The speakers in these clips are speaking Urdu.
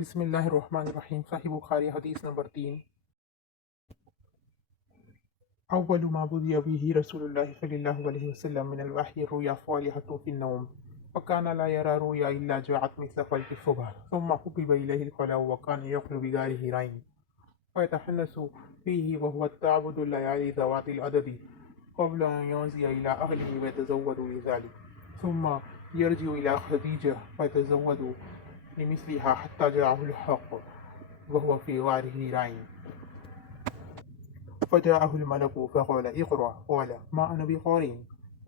بسم اللہ الرحمن الرحیم۔ صحیح بخاری حدیث نمبر 3۔ اول ما بدأ به رسول اللہ صلی اللہ علیہ وسلم من الوحی الرؤیا الصالحة في النوم وكان لا يرى رؤيا إلا جاءت مثل فلك الصبح ثم حبب إليه الخلاء وكان يخلو بغار هراء ويتحنس فيه وهو التعبد الليالي ذوات العدد قبل أن ينزل إلى أهله ويتزود لذلك ثم يرجع إلى خديجة فيتزود لمثلها حتى جاءه الحق وهو في غار هراء فجاءه الملك فقال اقرأ قال ما أنا بقارئ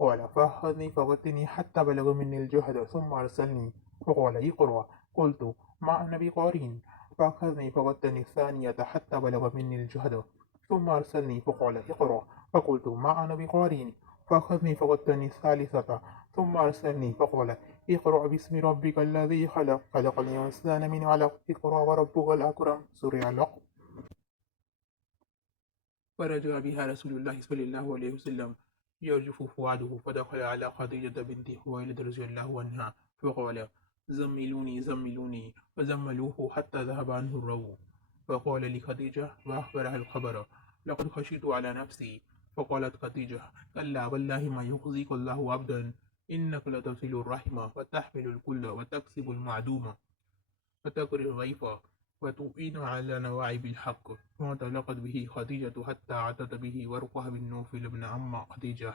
قال فأخذني فغتني حتى بلغ مني الجهد ثم أرسلني فقال اقرأ قلت ما أنا بقارئ فأخذني فغتني الثانية حتى بلغ مني الجهد ثم أرسلني فقال اقرأ فقلت ما أنا بقارئ فأخذني فغتني الثالثة ثم أرسلني فقال اقرأ باسم ربك الذي خلق خلق الإنسان من علق اقرأ وربك الأكرم سورة علق. فرجع بها رسول الله صلى الله عليه وسلم يرجف فؤاده فدخل على خديجة بنت خويلد رضي الله عنها فقال زملوني زملوني فزملوه حتى ذهب عنه الروع فقال لخديجة وأخبرها الخبر لقد خشيت على نفسي فقالت خديجة كلا والله ما يخزيك الله عبدا إنك لتصل الرحم وتحمل الكل وتكسب المعدوم وتقري الضيف وتؤين على نواعب الحق وانطلقت به خديجة حتى عتت به ورقة بن نوفل بن عم خديجة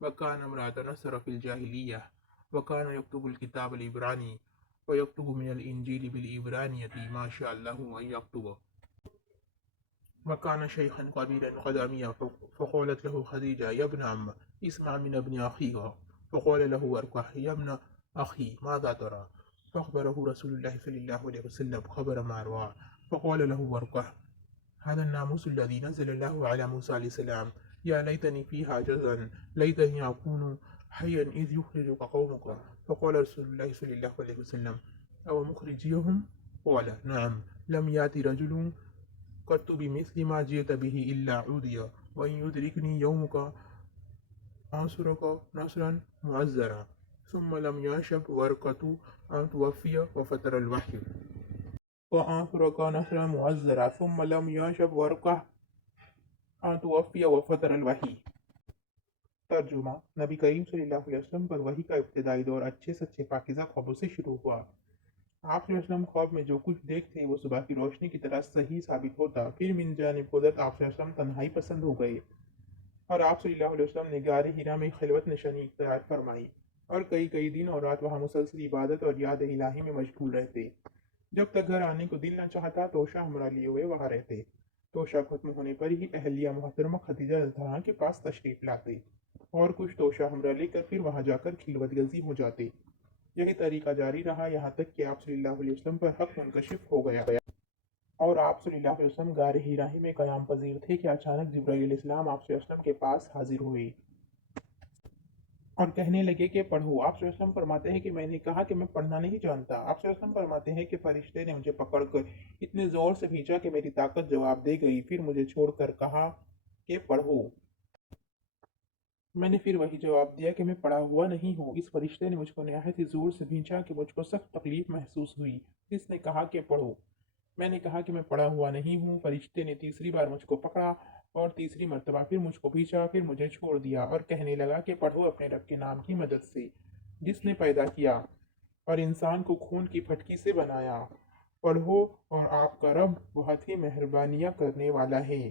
وكان امرأة نصر في الجاهلية وكان يكتب الكتاب العبراني ويكتب من الإنجيل بالعبرانية ما شاء الله أن يكتب وكان شيخا كبيرا قداميا فقالت له خديجة يا ابن عم اسمع من ابن أخيك فقال له ورقة يا ابن أخي ماذا ترى فأخبره رسول الله صلى الله عليه وسلم خبر ما رواه فقال له ورقة هذا الناموس الذي نزل الله على موسى عليه السلام يا ليتني فيها جزءا ليتني أكون حيا إذ يخرجك قومك فقال رسول الله صلى الله عليه وسلم أو مخرجيهم قال نعم لم يأتي رجل قط بمثل ما جئت به إلا عودي وإن يدركني يومك أنصرك نصرا معزرا ثم لم يشب ورقة أن توفي وفتر الوحي وأنصرك نصرا معزرا ثم لم يشب ورقة أن توفي وفتر الوحی۔ ترجمہ: نبی کریم صلی اللہ علیہ وسلم پر وحی کا ابتدائی دور اچھے سچے پاکیزہ خوابوں سے شروع ہوا۔ آپ صلی اللہ علیہ وسلم خواب میں جو کچھ دیکھتے وہ صبح کی روشنی کی طرح صحیح ثابت ہوتا۔ پھر من جانب قدرت آپ صلی اللہ علیہ وسلم تنہائی پسند ہو گئے اور آپ صلی اللہ علیہ وسلم نے غار حرا میں خلوت نشانی اختیار فرمائی اور کئی دن اور رات وہاں مسلسل عبادت اور یاد الہی میں مشغول رہتے۔ جب تک گھر آنے کو دل نہ چاہتا توشہ ہمراہ لیے ہوئے وہاں رہتے۔ توشہ ختم ہونے پر ہی اہلیہ محترمہ خدیجہ رضی اللہ عنہا کے پاس تشریف لاتے اور کچھ توشہ ہمراہ لے کر پھر وہاں جا کر خلوت گزی ہو جاتے۔ یہی طریقہ جاری رہا یہاں تک کہ آپ صلی اللہ علیہ وسلم پر حق منکشف ہو گیا اور آپ صلی اللہ علیہ وسلم غار حرا میں قیام پذیر تھے کہ اچانک جبرائیل علیہ السلام آپ صلی اللہ علیہ وسلم کے پاس حاضر ہوئے اور کہنے لگے کہ پڑھو۔ آپ صلی اللہ علیہ وسلم فرماتے ہیں کہ میں نے کہا کہ میں پڑھنا نہیں جانتا۔ آپ صلی اللہ علیہ وسلم فرماتے ہیں کہ فرشتے نے مجھے پکڑ کر اتنے زور سے کھینچا کہ میری طاقت جواب دے گئی، پھر مجھے چھوڑ کر کہا کہ پڑھو۔ میں نے پھر وہی جواب دیا کہ میں پڑھا ہوا نہیں ہوں۔ اس فرشتے نے مجھ کو نہایت ہی زور سے کھینچا کہ مجھ کو سخت تکلیف محسوس ہوئی۔ اس نے کہا کہ پڑھو۔ میں نے کہا کہ میں پڑھا ہوا نہیں ہوں۔ فرشتے نے تیسری بار مجھ کو پکڑا اور تیسری مرتبہ پھر مجھ کو کھینچا، پھر مجھے چھوڑ دیا اور کہنے لگا کہ پڑھو اپنے رب کے نام کی مدد سے جس نے پیدا کیا اور انسان کو خون کی پھٹکی سے بنایا۔ پڑھو اور آپ کا رب بہت ہی مہربانیاں کرنے والا ہے۔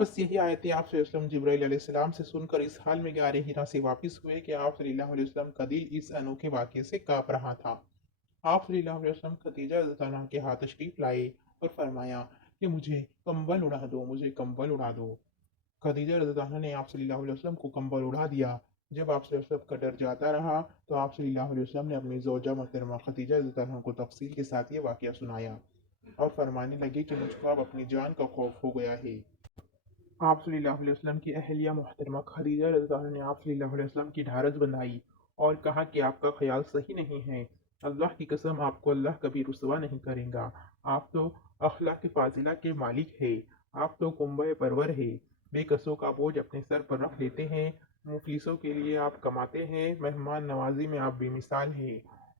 بس یہی آیتیں آپ صلی اللہ علیہ وسلم جبرائیل علیہ السلام سے سن کر اس حال میں غار حرا سے واپس ہوئے کہ آپ صلی اللہ علیہ وسلم کا دل اس انوکھے واقعے سے کانپ رہا تھا۔ آپ صلی اللہ علیہ وسلم خدیجہ رضی اللہ عنہا کے ہاتھ تشریف لائے اور فرمایا کہ مجھے کمبل اڑا دو، مجھے کمبل اڑا دو۔ خدیجہ رضی اللہ عنہا نے آپ صلی اللہ علیہ وسلم کو کمبل اڑا دیا۔ جب آپ صلی اللہ علیہ وسلم کا ڈر جاتا رہا تو آپ صلی اللہ علیہ وسلم نے اپنی زوجہ محترمہ خدیجہ رضی اللہ عنہا کو تفصیل کے ساتھ یہ واقعہ سنایا اور فرمانے لگے کہ مجھ کو اب اپنی جان کا خوف ہو گیا ہے۔ آپ صلی اللہ علیہ وسلم کی اہلیہ محترمہ خدیجہ رضی اللہ عنہا نے آپ صلی اللہ علیہ وسلم کی ڈھارس بندھائی اور کہا کہ آپ کا خیال صحیح نہیں ہے۔ اللہ کی قسم آپ کو اللہ کبھی رسوا نہیں کرے گا۔ آپ تو اخلاق فاضلہ کے مالک ہیں، آپ تو کنبہ پرور ہیں، بے کسوں کا بوجھ اپنے سر پر رکھ لیتے ہیں، مفلسوں کے لیے آپ کماتے ہیں، مہمان نوازی میں آپ بے مثال ہیں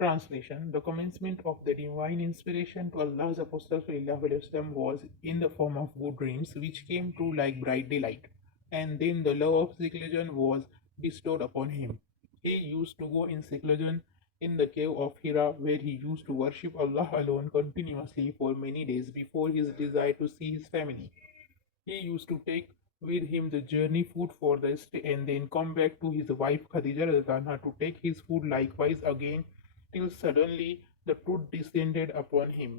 Translation: The commencement of the divine inspiration to Allah's Apostle ﷺ was in the form of good dreams, which came true like bright daylight, and then the love of seclusion was bestowed upon him. He used to go in seclusion in the cave of Hira, where he used to worship Allah alone continuously for many days before his desire to see his family. He used to take with him the journey food for the stay and then come back to his wife Khadija radiallahu anha to take his food likewise again, till suddenly the truth descended upon him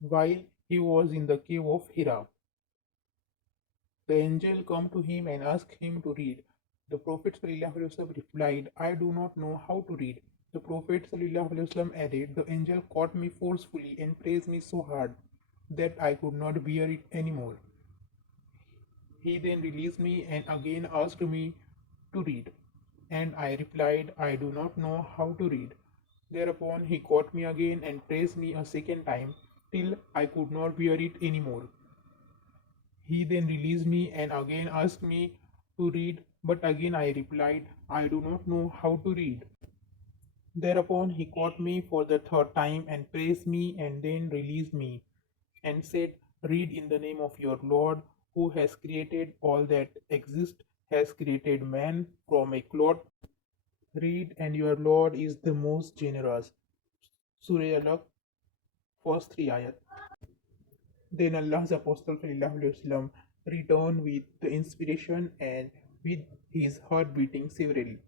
while he was in the cave of Hira. The angel came to him and asked him to read. The Prophet ﷺ replied, I do not know how to read. The Prophet ﷺ added, the angel caught me forcefully and praised me so hard that I could not bear it anymore. He then released me and again asked me to read, and I replied, I do not know how to read. Thereupon he caught me again and praised me a second time till I could not bear it anymore. He then released me and again asked me to read, but again I replied, I do not know how to read. Thereupon he caught me for the third time and praised me and then released me and said, read in the name of your Lord, who has created all that exists, has created man from a clot. Read, and your Lord is the most generous. Surah Al-Alaq, first three ayat. Then Allah's Apostle ﷺ returned with the inspiration and with his heart beating severely.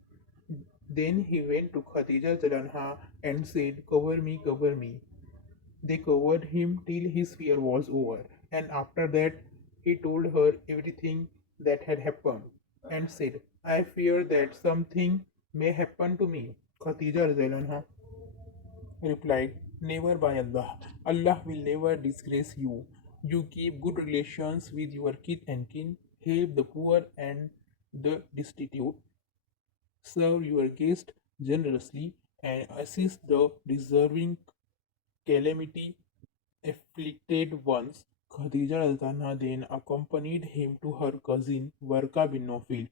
Then he went to Khadija Zalanha and said, cover me, cover me. They covered him till his fear was over, and after that he told her everything that had happened, and said, I fear that something may happen to me. Khadija Radhiallahu replied, never by Allah. Allah will never disgrace you. You keep good relations with your kith and kin, help the poor and the destitute, serve your guests generously, and assist the deserving calamity afflicted ones. Khadija Radhiallahu then accompanied him to her cousin Warqa bin Nawfil,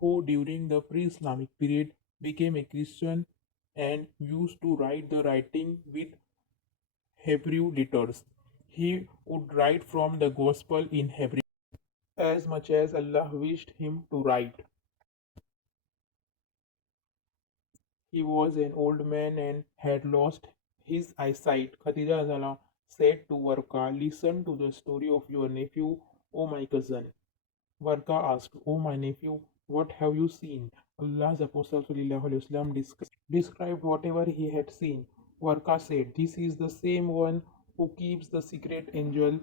who during the pre-Islamic period became a Christian and used to write the writing with Hebrew letters. He would write from the Gospel in Hebrew as much as Allah wished him to write. He was an old man and had lost his eyesight. Khadija Zala said to Warqa, listen to the story of your nephew, O my cousin. Warqa asked, O my nephew, what have you seen? Allah's Apostle ﷺ described whatever he had seen. Warqa said, this is the same one who keeps the secret angel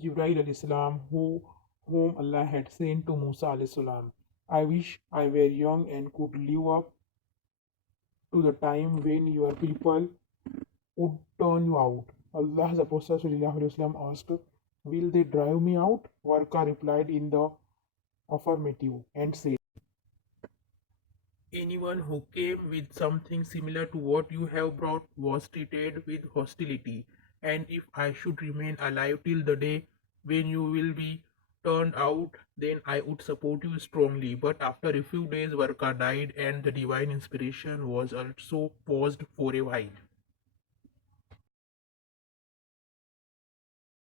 Jibreel al-Islam, whom Allah had sent to Musa al-Salam. I wish I were young and could live up to the time when your people would turn you out. Allah's Apostle ﷺ asked, Will they drive me out? Varka replied in the affirmative and said, anyone who came with something similar to what you have brought was treated with hostility, and if I should remain alive till the day when you will be turned out, then I would support you strongly. But after a few days, Varka died, and the divine inspiration was also paused for a while.